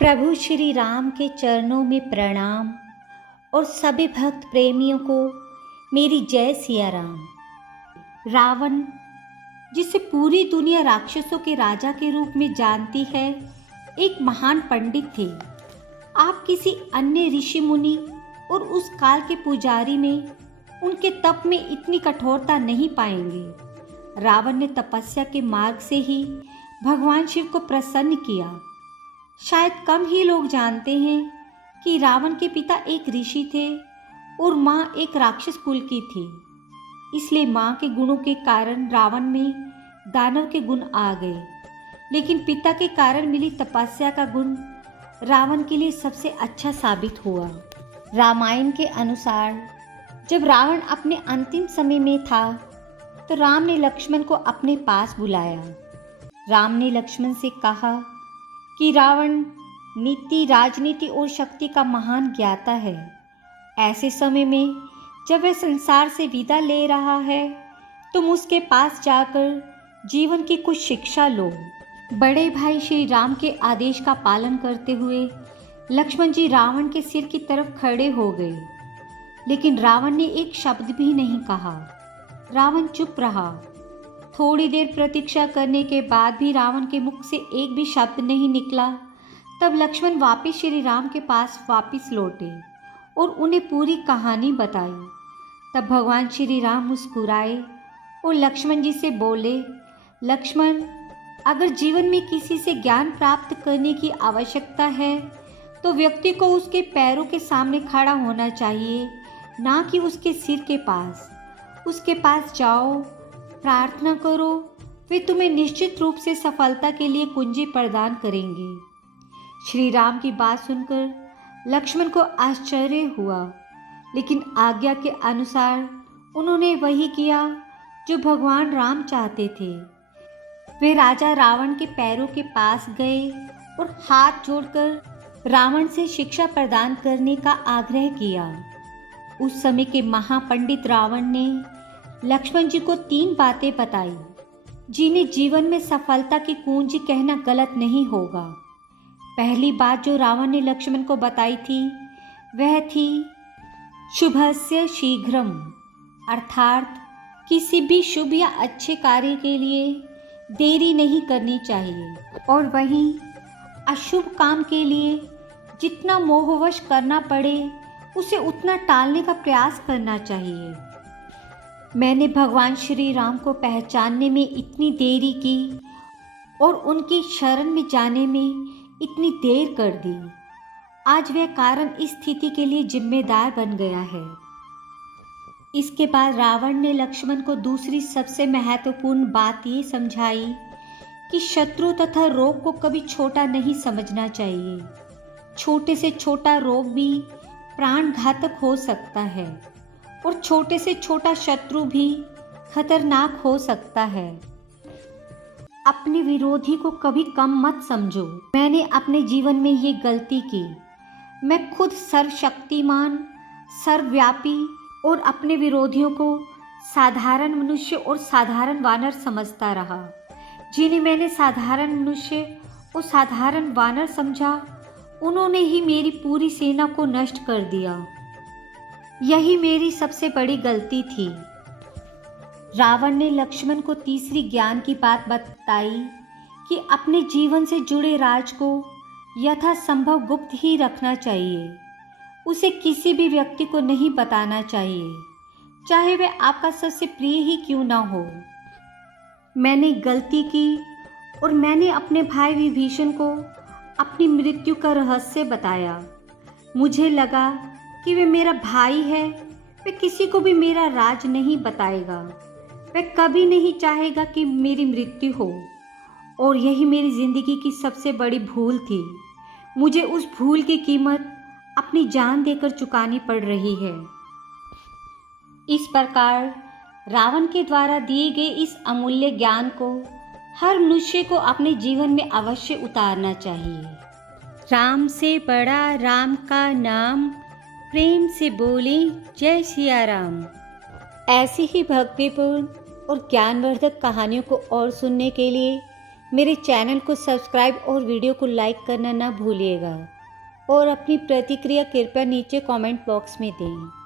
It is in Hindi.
प्रभु श्री राम के चरणों में प्रणाम और सभी भक्त प्रेमियों को मेरी जय सिया राम। रावण, जिसे पूरी दुनिया राक्षसों के राजा के रूप में जानती है, एक महान पंडित थे। आप किसी अन्य ऋषि मुनि और उस काल के पुजारी में उनके तप में इतनी कठोरता नहीं पाएंगे। रावण ने तपस्या के मार्ग से ही भगवान शिव को प्रसन्न किया। शायद कम ही लोग जानते हैं कि रावण के पिता एक ऋषि थे और माँ एक राक्षस कुल की थी। इसलिए माँ के गुणों के कारण रावण में दानव के गुण आ गए, लेकिन पिता के कारण मिली तपस्या का गुण रावण के लिए सबसे अच्छा साबित हुआ। रामायण के अनुसार जब रावण अपने अंतिम समय में था तो राम ने लक्ष्मण को अपने पास बुलाया। राम ने लक्ष्मण से कहा कि रावण नीति, राजनीति और शक्ति का महान ज्ञाता है। ऐसे समय में जब वह संसार से विदा ले रहा है, तुम उसके पास जाकर जीवन की कुछ शिक्षा लो। बड़े भाई श्री राम के आदेश का पालन करते हुए लक्ष्मण जी रावण के सिर की तरफ खड़े हो गए, लेकिन रावण ने एक शब्द भी नहीं कहा। रावण चुप रहा। थोड़ी देर प्रतीक्षा करने के बाद भी रावण के मुख से एक भी शब्द नहीं निकला। तब लक्ष्मण वापस श्री राम के पास वापस लौटे और उन्हें पूरी कहानी बताई। तब भगवान श्री राम मुस्कुराए और लक्ष्मण जी से बोले, लक्ष्मण, अगर जीवन में किसी से ज्ञान प्राप्त करने की आवश्यकता है तो व्यक्ति को उसके पैरों के सामने खड़ा होना चाहिए, ना कि उसके सिर के पास। उसके पास जाओ, प्रार्थना करो, वे तुम्हें निश्चित रूप से सफलता के लिए कुंजी प्रदान करेंगे। श्री राम की बात सुनकर लक्ष्मण को आश्चर्य हुआ, लेकिन आज्ञा के अनुसार उन्होंने वही किया जो भगवान राम चाहते थे। वे राजा रावण के पैरों के पास गए और हाथ जोड़कर रावण से शिक्षा प्रदान करने का आग्रह किया। उस समय के महापंडित रावण ने लक्ष्मण जी को 3 बातें बताई, जिन्हें जीवन में सफलता की कुंजी कहना गलत नहीं होगा। पहली बात जो रावण ने लक्ष्मण को बताई थी वह थी शुभस्य शीघ्रम, अर्थात किसी भी शुभ या अच्छे कार्य के लिए देरी नहीं करनी चाहिए, और वहीं अशुभ काम के लिए जितना मोहवश करना पड़े उसे उतना टालने का प्रयास करना चाहिए। मैंने भगवान श्री राम को पहचानने में इतनी देरी की और उनकी शरण में जाने में इतनी देर कर दी। आज वह कारण इस स्थिति के लिए जिम्मेदार बन गया है। इसके बाद रावण ने लक्ष्मण को दूसरी सबसे महत्वपूर्ण बात ये समझाई कि शत्रु तथा रोग को कभी छोटा नहीं समझना चाहिए। छोटे से छोटा रोग भी प्राण घातक हो सकता है और छोटे से छोटा शत्रु भी खतरनाक हो सकता है। अपने विरोधी को कभी कम मत समझो। मैंने अपने जीवन में ये गलती की। मैं खुद सर्वशक्तिमान, सर्वव्यापी और अपने विरोधियों को साधारण मनुष्य और साधारण वानर समझता रहा। जिन्हें मैंने साधारण मनुष्य और साधारण वानर समझा, उन्होंने ही मेरी पूरी सेना को नष्ट कर दिया। यही मेरी सबसे बड़ी गलती थी। रावण ने लक्ष्मण को तीसरी ज्ञान की बात बताई कि अपने जीवन से जुड़े राज को यथासंभव गुप्त ही रखना चाहिए। उसे किसी भी व्यक्ति को नहीं बताना चाहिए, चाहे वह आपका सबसे प्रिय ही क्यों ना हो। मैंने गलती की और मैंने अपने भाई विभीषण को अपनी मृत्यु का रहस्य बताया। मुझे लगा कि वह मेरा भाई है, वह किसी को भी मेरा राज नहीं बताएगा, वह कभी नहीं चाहेगा कि मेरी मृत्यु हो, और यही मेरी जिंदगी की सबसे बड़ी भूल थी। मुझे उस भूल की कीमत अपनी जान देकर चुकानी पड़ रही है। इस प्रकार रावण के द्वारा दिए गए इस अमूल्य ज्ञान को हर मनुष्य को अपने जीवन में अवश्य उतारना चाहिए। राम से बड़ा राम का नाम, प्रेम से बोले जय सिया राम। ऐसी ही भक्तिपूर्ण और ज्ञानवर्धक कहानियों को और सुनने के लिए मेरे चैनल को सब्सक्राइब और वीडियो को लाइक करना ना भूलिएगा और अपनी प्रतिक्रिया कृपया नीचे कमेंट बॉक्स में दें।